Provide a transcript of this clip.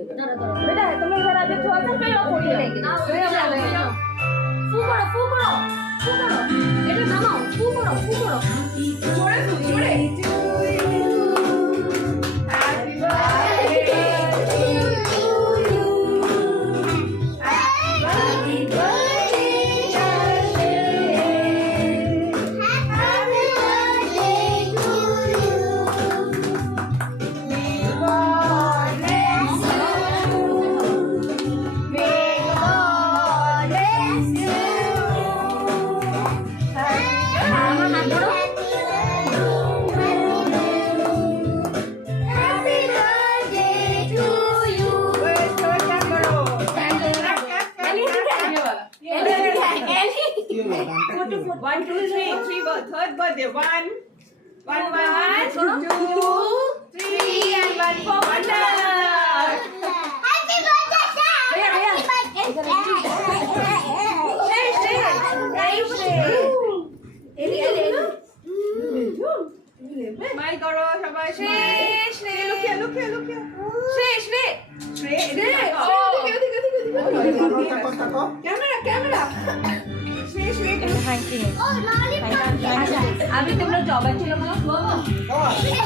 बेटा तुम इधर आके थोड़ा सा पे और फोटो लेके फू करो এটা নামাও ফু করো জোরে জোরে happy birthday to you happy birthday happy birthday to you may God bless you One, two, three, third birthday. One, two, three, and one for wonder. Happy birthday, sir. Smile karo, shabash. Look here. Camera. Oh, lollipop. अभी तुम लोग job अच्छे लोग